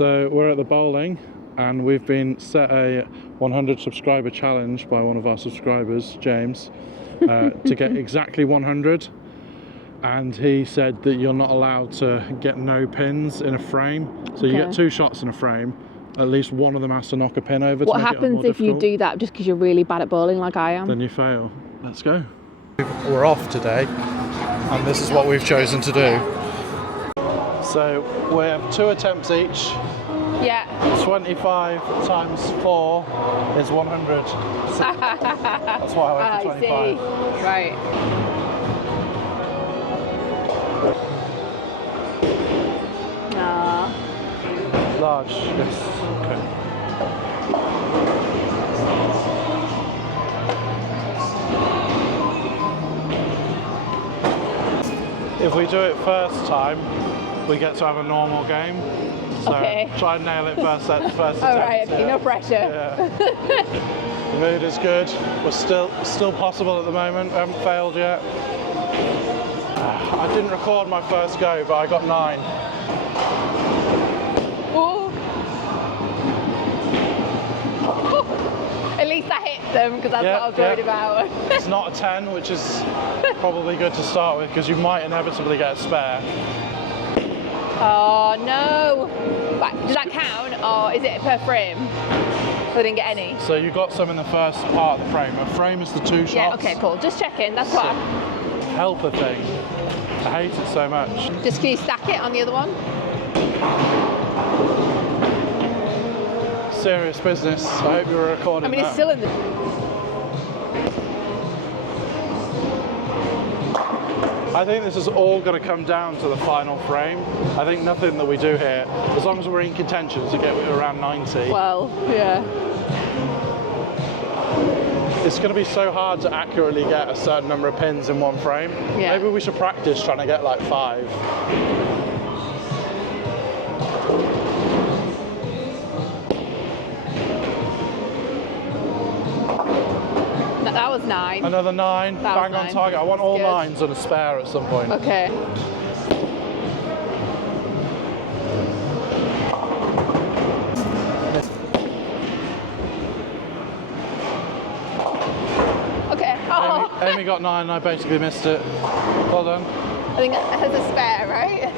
So we're at the bowling and we've been set a 100 subscriber challenge by one of our subscribers, James, to get exactly 100. And he said that you're not allowed to get no pins in a frame. So you get 2 shots in a frame. At least one of them has to knock a pin over. What happens if you do that just because you're really bad at bowling like I am? Then you fail. Let's go. We're off today and this is what we've chosen to do. So we have 2 attempts each. Yeah. 25 times 4 is 100. So that's why I went for 25. See. Right. Large, yes. Okay. If we do it first time, we get to have a normal game. So try and nail it first attempt. Alright, okay, no pressure. Yeah. The mood is good. We're still possible at the moment. We haven't failed yet. I didn't record my first go, but I got 9. At least I hit them because that's what I was worried about. It's not a 10, which is probably good to start with because you might inevitably get a spare. Oh no! Right, does that count or is it per frame? So I didn't get any. So you got some in the first part of the frame. A frame is the 2 shots. Yeah, okay, cool. Just checking, that's what helper thing. I hate it so much. Just can you stack it on the other one? Serious business. I hope you were recording. I mean, it's still in the... I think this is all going to come down to the final frame. I think nothing that we do here, as long as we're in contention to get around 90. Well, yeah. It's going to be so hard to accurately get a certain number of pins in one frame. Yeah. Maybe we should practice trying to get like 5. That was 9. Another 9. Bang on target. I want all 9s and a spare at some point. Okay. Okay. Oh. Amy got 9 and I basically missed it. Well done. I think it has a spare, right?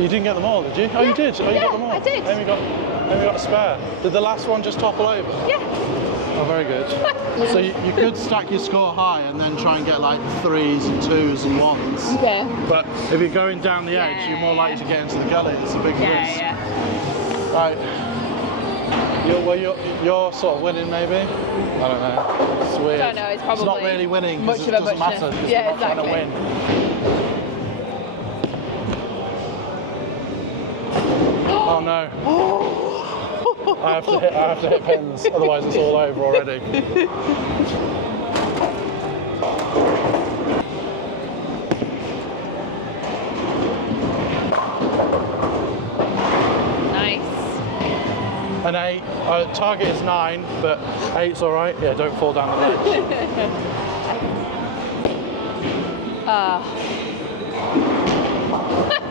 You didn't get them all, did you? Oh, you did? Oh, you got them all? I did. Amy got a spare. Did the last one just topple over? Yeah. Oh, very good. So you could stack your score high and then try and get like 3s and 2s and 1s. Okay. But if you're going down the edge, you're more likely to get into the gully. It's a big risk. Yeah. Right. You're sort of winning, maybe? I don't know. It's weird. I don't know, it's probably not really winning much because of it a doesn't matter. Because yeah, we're not trying to win. Oh no. I have to hit pins, otherwise it's all over already. Nice. An 8. Target is 9, but 8's all right. Yeah, don't fall down the ledge.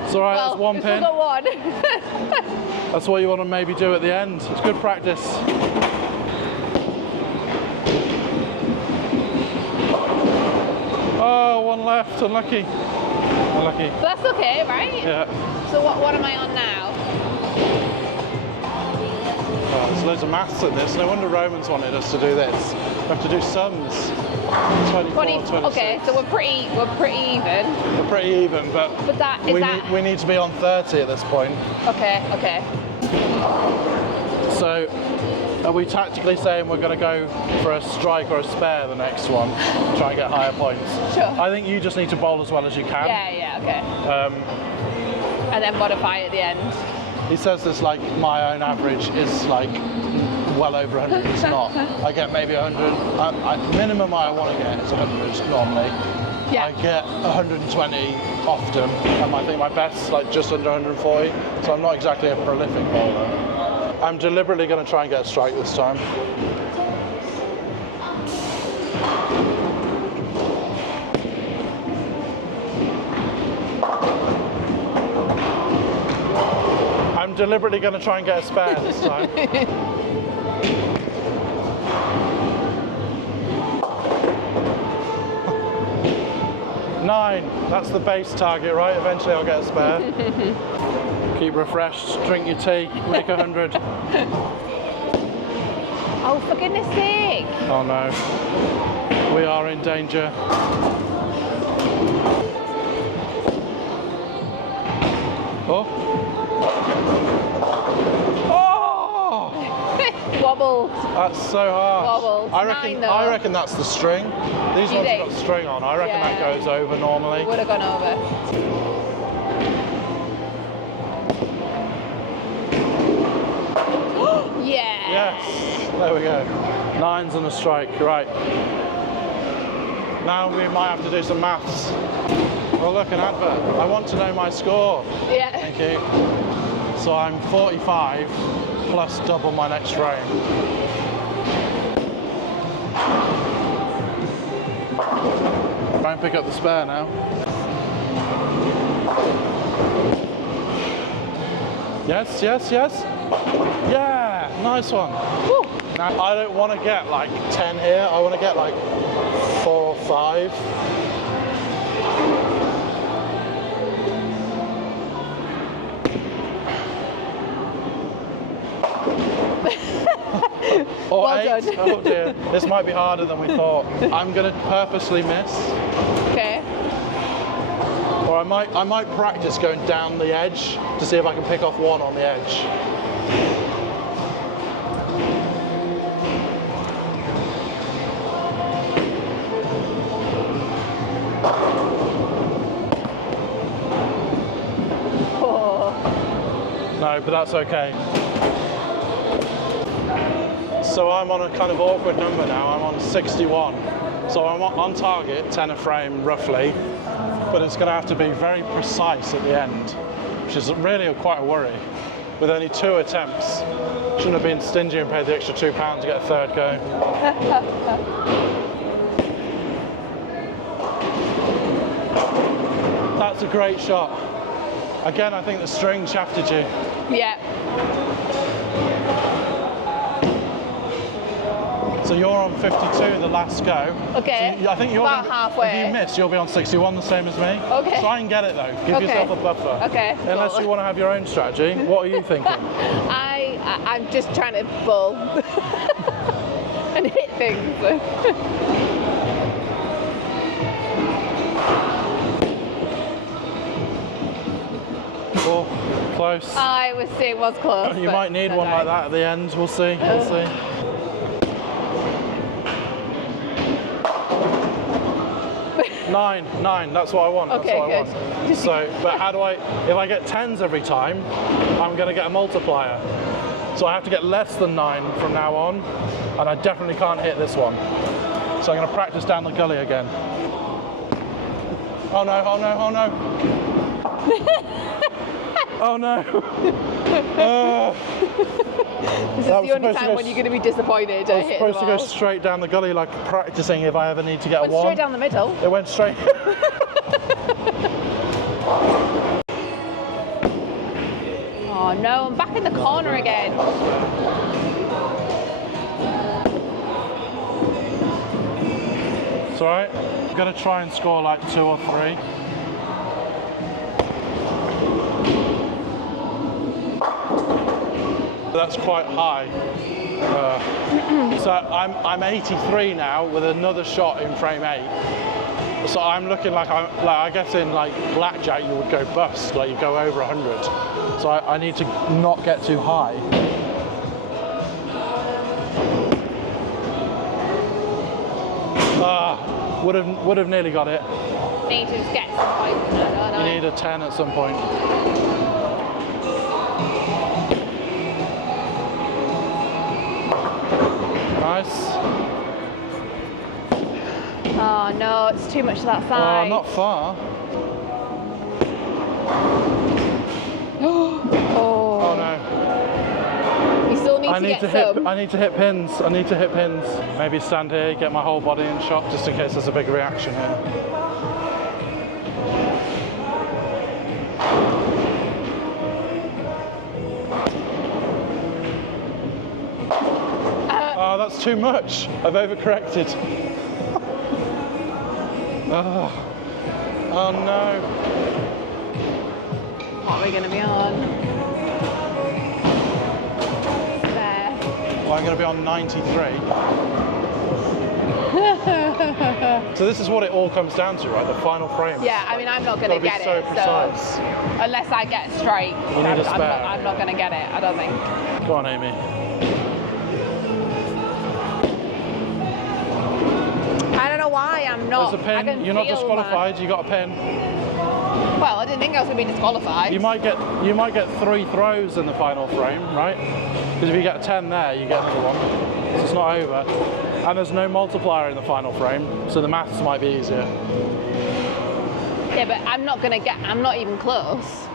It's all right. That's 1 pin. Got 1. That's what you want to maybe do at the end. It's good practice. Oh, 1 left. Unlucky. Unlucky. But that's okay, right? Yeah. So what am I on now? Oh, there's loads of maths in this. No wonder Romans wanted us to do this. We have to do sums. 24, 26. Okay, so we're pretty even. We're pretty even, but we need to be on 30 at this point. Okay. So, are we tactically saying we're going to go for a strike or a spare the next one, try and get higher points? Sure. I think you just need to bowl as well as you can. Yeah, okay. And then modify at the end. He says this like my own average is like well over 100. It's not. I get maybe 100. Minimum I want to get is 100 normally. Yeah. I get 120 often, and I think my best's like just under 140. So I'm not exactly a prolific bowler. I'm deliberately going to try and get a strike this time. I'm I'm deliberately going to try and get a spare this time. Nine. That's the base target, right? Eventually I'll get a spare. Keep refreshed, drink your tea, make 100. Oh, for goodness sake. Oh no. We are in danger. Oh. Oh! Wobbled. That's so hard. Wobbled. I Nine, reckon that's the string. These Do you ones have think? got string on. I reckon that Yeah. goes over normally. Would have gone over. Yeah. Yes. There we go. Nines and a strike. Right. Now we might have to do some maths. Oh look, an advert. I want to know my score. Yeah. Thank you. So I'm 45 plus double my next frame. Try and pick up the spare now. Yes, yes, yes. Yeah, nice one. Woo. Now, I don't want to get like 10 here. I want to get like 4 or 5. Or Well 8. done. Oh dear. This might be harder than we thought. I'm going to purposely miss. Okay. Or I might practice going down the edge to see if I can pick off one on the edge. Oh. No, but that's okay. So I'm on a kind of awkward number now. I'm on 61. So I'm on target, 10 a frame roughly, but it's going to have to be very precise at the end, which is really quite a worry. With only 2 attempts, shouldn't have been stingy and paid the extra £2 to get a third go. That's a great shot. Again, I think the string shafted you. Yeah. So you're on 52 the last go. Okay. So I think you're About gonna, halfway. If you miss, you'll be on 61, the same as me. Okay. Try and get it though. Give Okay. yourself a buffer. Okay, Unless cool. you want to have your own strategy. What are you thinking? I'm just trying to bull and hit things. Oh, close. It was close. You but might need no, one no. like that at the end. We'll see. We'll see. Nine. That's what I want. Okay, that's what I good. want. So, but how do I? If I get 10s every time, I'm going to get a multiplier. So I have to get less than 9 from now on, and I definitely can't hit this one. So I'm going to practice down the gully again. Oh no! Oh no! Oh no! Oh no! This is That was the only supposed to time go when you're going to be disappointed. I I was hit supposed the to go ball. straight down the gully, like practicing if I ever need to get Went a 1. straight down the middle. It went straight. Oh no, I'm back in the corner again. It's alright. I'm going to try and score like 2 or 3. That's quite high. So I'm 83 now with another shot in frame 8. So I'm looking like I guess in like blackjack you would go bust, like you go over 100. So I need to not get too high. Would have nearly got it. Need to just get some points. No. You need a 10 at some point. Nice. Oh no, it's too much to that Oh, side. not far. Oh. Oh no. You still need I to need get to hit. some. I need to hit pins. I need to hit pins. Maybe stand here, get my whole body in shot, just in case there's a big reaction here. that's too much. I've overcorrected. Oh no. What are we going to be on? There. Well, I'm going to be on 93. So this is what it all comes down to, right? The final frame. Yeah, I mean, I'm not going to get so it. Precise. So unless I get straight, You need a spare. I'm not going to get it, I don't think. Go on, Amy. I don't know why I'm not. There's a I pin. can You're not feel disqualified. You got a pin. Well, I didn't think I was going to be disqualified. You might get 3 throws in the final frame, right? Because if you get a 10 there, you get another one. So it's not over. And there's no multiplier in the final frame, so the maths might be easier. Yeah, but I'm not even close.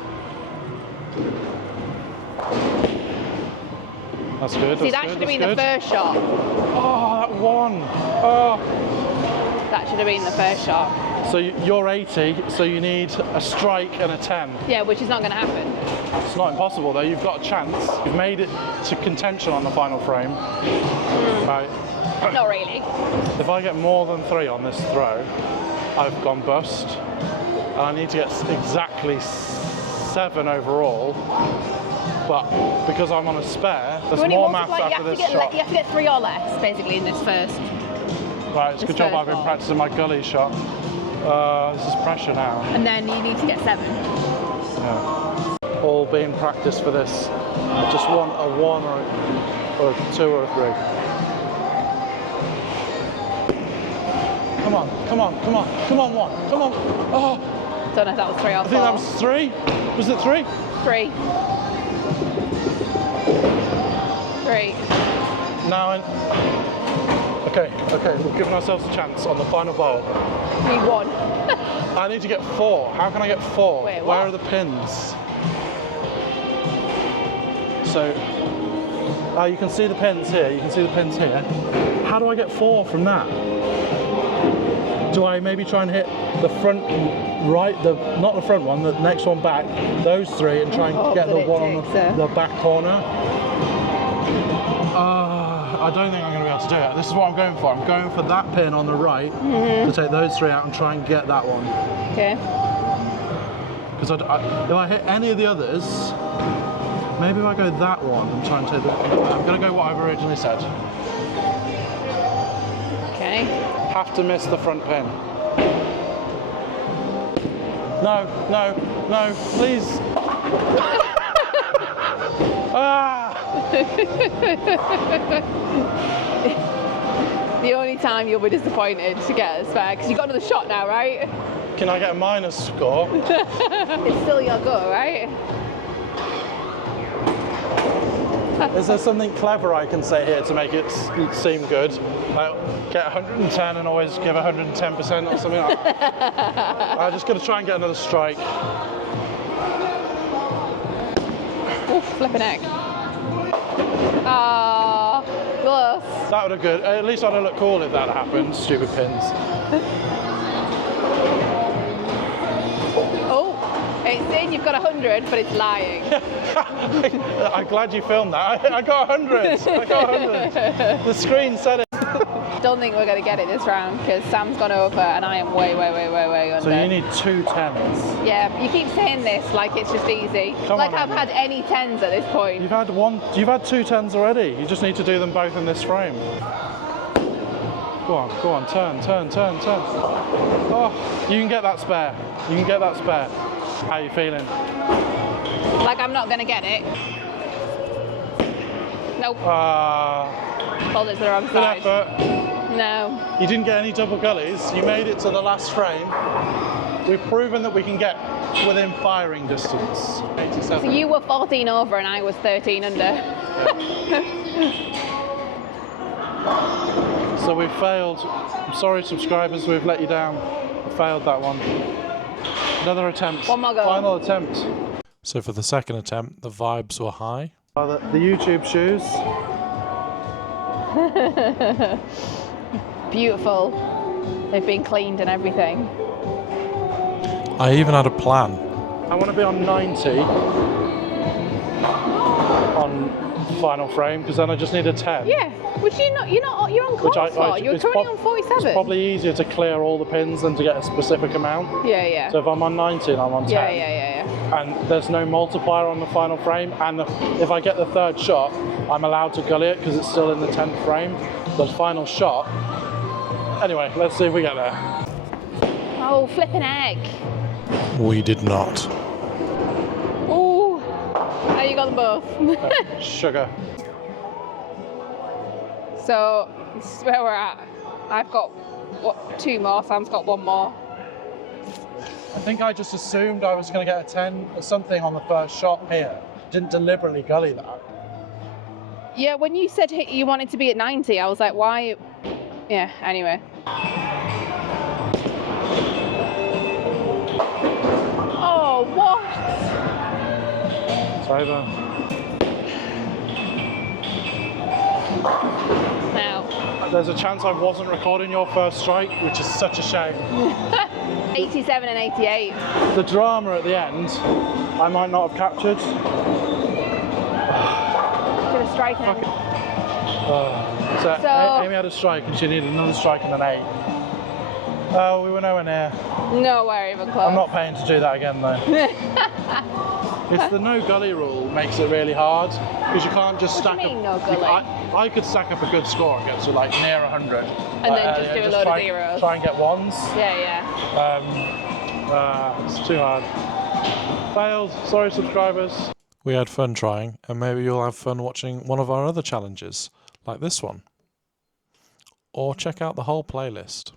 That's good. See, that should have been the first shot. Oh, that one. Oh. That should have been the first shot. So you're 80, so you need a strike and a 10. Yeah, which is not going to happen. It's not impossible though, you've got a chance. You've made it to contention on the final frame. Right. Not really. If I get more than 3 on this throw, I've gone bust. And I need to get exactly 7 overall. But because I'm on a spare, there's more maths after this shot. You have to get 3 or less, basically, in this first. Right, it's a good job I've been practicing my gully shot. This is pressure now. And then you need to get 7. Yeah. All being practiced for this. I just want a 1 or a 2 or a 3. Come on, come on, come on, come on, 1, come on. Oh! Don't know if that was 3 or 4. I think that was 3. Was it 3? 3. 3. Now, okay, we're giving ourselves a chance on the final bowl. We won. I need to get 4. How can I get 4? Wait, what? Where are the pins? So, you can see the pins here. You can see the pins here. How do I get 4 from that? Do I maybe try and hit the front right, not the front one, the next one back, those 3, and try and get the one on the back corner? I don't think I'm going to be able to do it. This is what I'm going for. I'm going for that pin on the right to take those 3 out and try and get that one. Okay. Because if I hit any of the others, maybe if I go that one and try and take that. I'm going to go what I've originally said. Okay. Have to miss the front pin. No, no, no, please. Ah! The only time you'll be disappointed to get a spare, because you got another shot now, right? Can I get a minus score? It's still your go, right? Is there something clever I can say here to make it seem good? Like get 110 and always give 110% or something like that? I'm just going to try and get another strike. Oof, flipping heck. Ah, close. That would have good. At least I'd have looked cool if that happened. Stupid pins. Oh, it's saying you've got 100, but it's lying. I'm glad you filmed that. I got 100. I got 100. The screen said it. Don't think we're going to get it this round because Sam's gone over and I am way under. So you need 2 10s. Yeah, you keep saying this like it's just easy. Like I've had any 10s at this point. You've had 2 10s already. You just need to do them both in this frame. Go on, turn. Oh, you can get that spare. You can get that spare. How are you feeling? Like I'm not going to get it. Nope. Pulled it to the wrong Good side. effort. No. You didn't get any double gullies. You made it to the last frame. We've proven that we can get within firing distance. 87. So you were 14 over and I was 13 under. Yeah. So we've failed. I'm sorry, subscribers, we've let you down. We failed that one. Another attempt. One more go. Final attempt. So for the second attempt, the vibes were high. The YouTube shoes. Beautiful. They've been cleaned and everything. I even had a plan. I want to be on 90 on on final frame because then I just need a 10. Yeah, which you're on course for. You're it's currently on 47. It's probably easier to clear all the pins than to get a specific amount. Yeah, yeah. So if I'm on 19, I'm on 10. Yeah. And there's no multiplier on the final frame. And if I get the third shot, I'm allowed to gully it because it's still in the 10th frame. The final shot. Anyway, let's see if we get there. Oh, flipping egg. We did not. Ooh. Oh, you got them both. Sugar. So, this is where we're at. I've got, 2 more, Sam's got 1 more. I think I just assumed I was going to get a 10 or something on the first shot here. Didn't deliberately gully that. Yeah, when you said you wanted to be at 90, I was like, why? Yeah, anyway. Oh, what? It's over. Now. There's a chance I wasn't recording your first strike, which is such a shame. 87 and 88. The drama at the end, I might not have captured. Did a strike and So So- Amy had a strike and she needed another strike and an 8. Oh, we were nowhere near. nowhere even close. I'm not paying to do that again though. It's the no gully rule makes it really hard because you can't just What do stack you mean, up. no gully? I could stack up a good score and get to like near 100. And then just do a load of zeros. Try and get ones. Yeah. It's too hard. Failed. Sorry, subscribers. We had fun trying, and maybe you'll have fun watching one of our other challenges, like this one. Or check out the whole playlist.